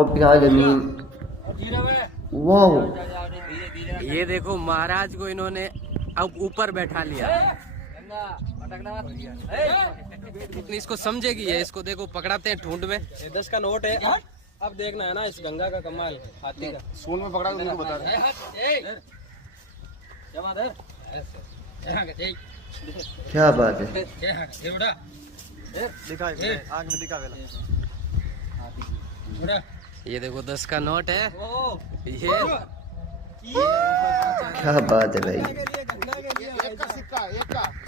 जमीन। वाह, ये देखो महाराज को इन्होंने अब ऊपर बैठा लिया। इसको समझेगी है, इसको देखो पकड़ाते हैं ठूंड में। 10 का नोट है। अब देखना है ना इस गंगा का कमाल, हाथी का सोल में पकड़ा उनको बता रहे क्या बात है। ये देखो 10 का नोट है ये। क्या बात है भाई। एक का सिक्का, एक का